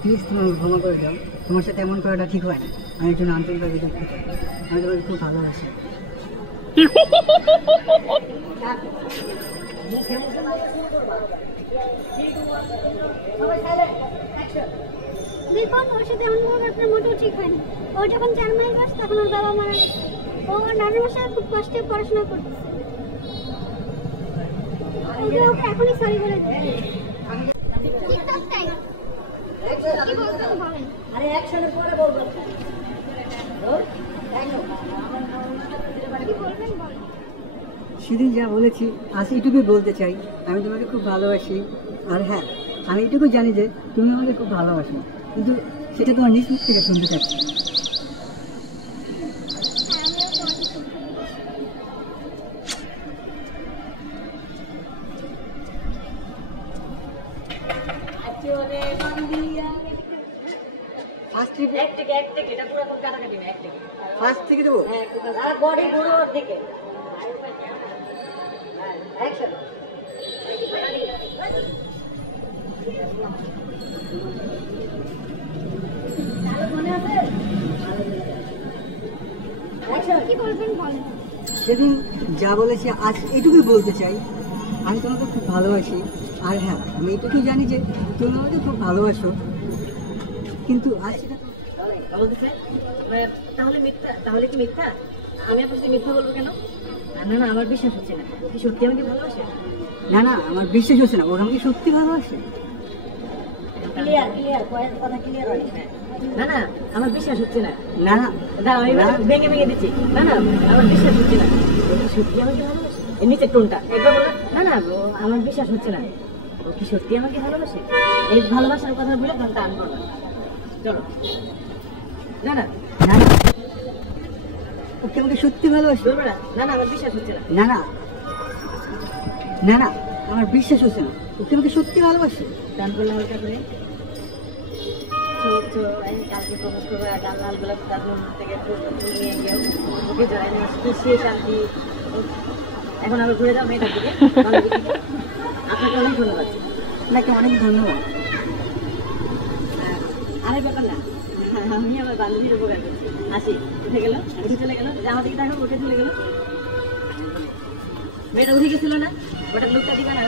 Please তুমি ক্ষমা করে দাও, তোমার সাথে এমন করাটা ঠিক হয় না। আমি একজন আন্তরিকভাবে দুঃখিত, আমি তোমাকে খুব ভালোবাসি। দেখুন, ওর সাথে এমন ভাবে আপনার মোটেও ঠিক হয়নি। ও যখন 4 মাস বয়স তখন ওর বাবা মারা গেছে। ও নানার বাসায় খুব কষ্টে পড়াশোনা করতেছে। ওকে এখনই সরি বলে দিই। সেদিন যা বলেছি আজ এইটুকুই বলতে চাই, আমি তোমাকে খুব ভালোবাসি। আর হ্যাঁ, আমি এইটুকু জানি যে তুমি আমাকে খুব ভালোবাসো, কিন্তু সেটা তোমার নিজ মুখ থেকে শুনতে চাচ্ছি। ফার্স্ট থেকে দেবো। সেদিন যা বলেছি আজ এইটুকুই বলতে চাই, আমি তোমাকে খুব ভালোবাসি। আর হ্যাঁ, আমি এইটুকুই জানি যে তুমি আমাকে খুব ভালোবাসো, কিন্তু আজ সেটা তাহলে মিথ্যা, তাহলে কি মিথ্যা? আমি আপনার সাথে মিথ্যা বলবো কেন? না না, আমার বিশ্বাস হচ্ছে না। কি সত্যি আমাকে ভালোবাসে? না না, আমার বিশ্বাস হচ্ছে না, ওরা আমাকে সত্যি ভালোবাসে। না না, আমার বিশ্বাস হচ্ছে না। না না, দাঁড়াও, আমি ভেঙে ভেঙে দিচ্ছি। না না, আমার বিশ্বাস হচ্ছে না। কি সত্যি আমাকে ভালোবাসে? এর নিচে টোনটা একবার বলো। না না, আমার বিশ্বাস হচ্ছে না। ও কি সত্যি আমাকে ভালোবাসে? এই ভালোবাসার কথা বলে গানটা আনবো না। চলো। না না না না, ওকে আমাকে সত্যি ভালোবাসে। বলবো না। না না, আমার বিশ্বাস হচ্ছে না। না না, না না, আমার বিশ্বাস হচ্ছে না, ওকে আমাকে সত্যি ভালোবাসে। গান করলে হালকা করে কালকে প্রকাশ করবো। গান লাল গোলাপ তার থেকে নিয়ে গিয়েও ওকে জড়াই নিয়ে খুশি শান্তি। এখন আবার ঘুরে যাও মেয়েটার দিকে। আপনাকে অনেক ধন্যবাদ। আপনাকে অনেক ধন্যবাদ। আরেক ব্যাপার না, আমি আমার বান্ধবীর উপকার করছি। আসি, উঠে গেল, উঠে চলে গেল। যে আমাদেরকে দেখো, উঠে চলে গেল। মেয়েটা উঠে গেছিল না, ওটার লোকটা দিবা না।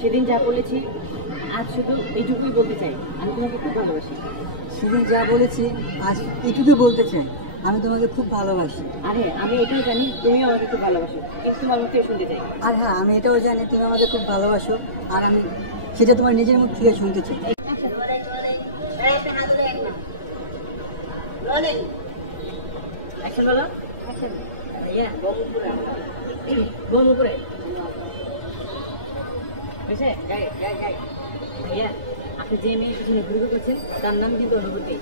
সেদিন যা বলেছি আজ শুধু এইটুকুই বলতে চাই, আমি তোমাকে খুব ভালোবাসি। সেদিন যা বলেছি আজ এইটুকুই বলতে চাই, আমি তোমাকে খুব ভালোবাসি। আরে আমি এটাও জানি তুমিও আমাকে খুব ভালোবাসো, কিন্তু তোমার মুখ থেকে শুনতে চাই। আর হ্যাঁ, আমি এটাও জানি তুমি আমাকে খুব ভালোবাসো, আর আমি সেটা তোমার নিজের মুখ থেকে শুনতে চাই। বলো বনপুরে ভাইয়া, আপনি যে মেয়ের পিছনে ঘুরে করছেন তার নাম কিন্তু অনুভূতি।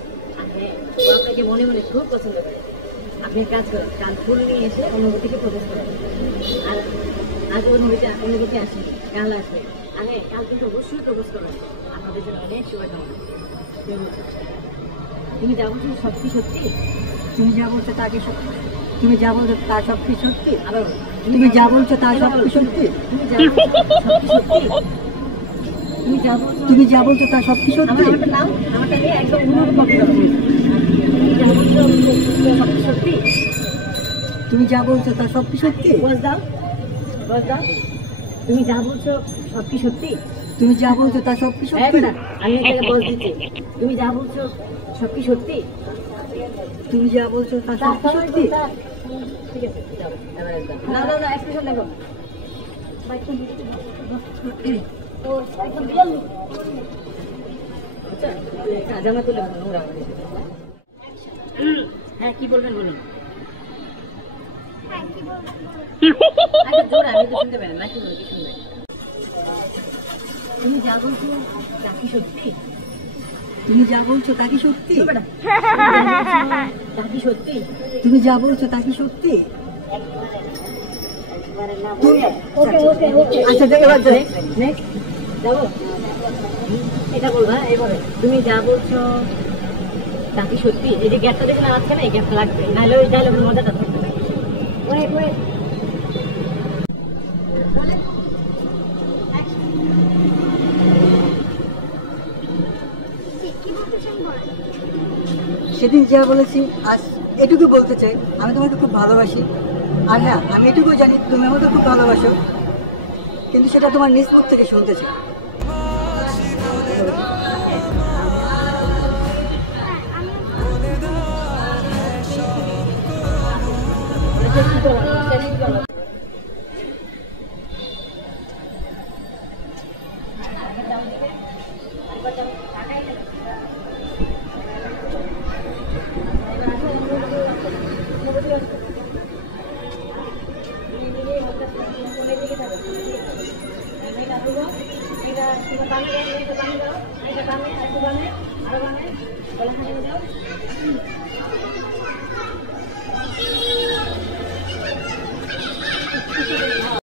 ও আপনাকে মনে মনে খুব পছন্দ করে। আপনি এক কাজ করেন, কাল ফুল নিয়ে এসে অনুভূতিকে প্রপোজ করেন। আর আজ অনুভূতি আসে, কাল আসবে। আরে কাল কিন্তু অবশ্যই প্রপোজ করবেন। আপনাদের জন্য অনেক শুভকামনা। তুমি যা বলছো সব কি সত্যি? তুমি যা বলছো তাকে সত্যি, তুমি যা বলছো তার সব কি সত্যি? আবার তুমি যা বলছো তার সব কি সত্যি? তুমি যা বলছো তুমি যা বলছো তার সব কি সত্যি? আমারটা নাও, আমারটা নিয়ে একদম অনুভব করতে হবে। তুমি যা বলছো সব কি সত্যি? তুমি যা বলছো তার সব কি সত্যি? বস দাও, বস দাও। তুমি যা বলছো সব কি সত্যি? তুমি যা বলছো তার সব কি সত্যি? আমি এটাকে বস দিচ্ছি। তুমি যা বলছো সব কি সত্যি? তুমি যা বলছো তার সব কি সত্যি? ঠিক আছে, যাও এবার একদম। না না না, এক্সপ্রেশন দেখো। জামা তুলে নোংরা। হ্যাঁ, কি বলবেন বলুন। জোর আমি তো শুনতে পারেন না। কি বলবেন, কি শুনবেন? তুমি যা বলছো তা কি সত্যি? তুমি যা বলছো তা কি সত্যি? তা কি সত্যি? তুমি যা বলছো তা কি সত্যি? আচ্ছা, এবার যাবো। এটা বলবা এবারে। তুমি যা বলছো তা কি সত্যি? এই যে গ্যাপটা দেখে না আজকে না, এই গ্যাপটা লাগবে, নাহলে ওই ডায়লগের মজাটা থাকবে না। ওরে ওরে কি বলতেছেন বলেন? সেদিন যা বলেছি আজ এটুকু বলতে চাই, আমি তোমাকে খুব ভালোবাসি। আর হ্যাঁ, আমি এটুকু জানি তুমি আমাকে খুব ভালোবাসো, কিন্তু সেটা তোমার নিজ মুখ থেকে শুনতে চাই। কি করবো, শেষ কি করবো? আরো